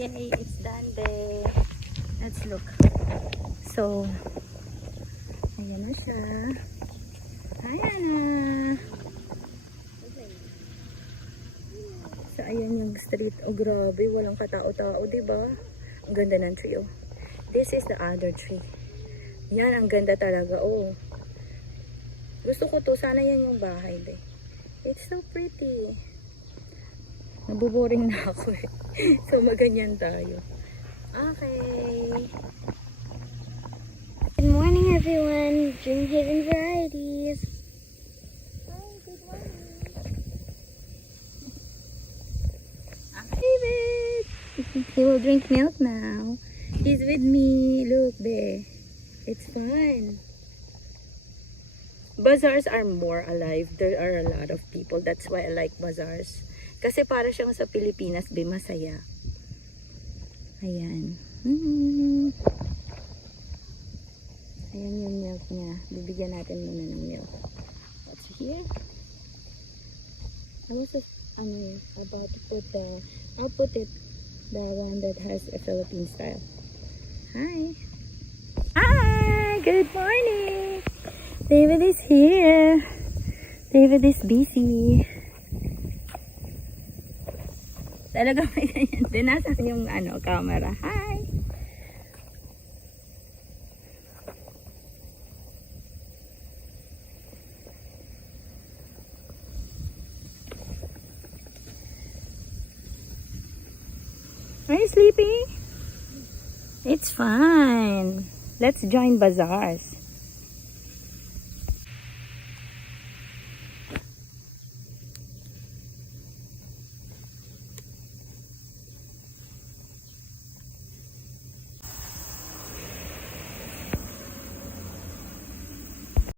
Yay, it's done day. Let's look. So, ayan na siya. Ayan na. So, ayan yung street. Oh, grabe. Walang katao-tao, diba? Ang ganda ng tree, oh. This is the other tree. Yan, ang ganda talaga, oh. Gusto ko to. Sana yan yung bahay, de. It's so pretty. Nabuboring na ako, eh. So, maganyan tayo. Okay. Good morning, everyone. Dream Haven Varieties. Hi, good morning. David! He will drink milk now. He's with me. Look, babe. It's fun. Bazaars are more alive. There are a lot of people. That's why I like bazaars. Kasi para siyang sa Pilipinas, be, masaya. Ayan. Ayan yung milk niya. Bibigyan natin muna ng milk. What's here? I was just, about to put I'll put it, the one that has a Philippine style. Hi! Hi! Good morning! David is here. David is busy. Talaga may ganyan din. Nasa yung camera. Hi! Are you sleeping? It's fine. Let's join bazaars.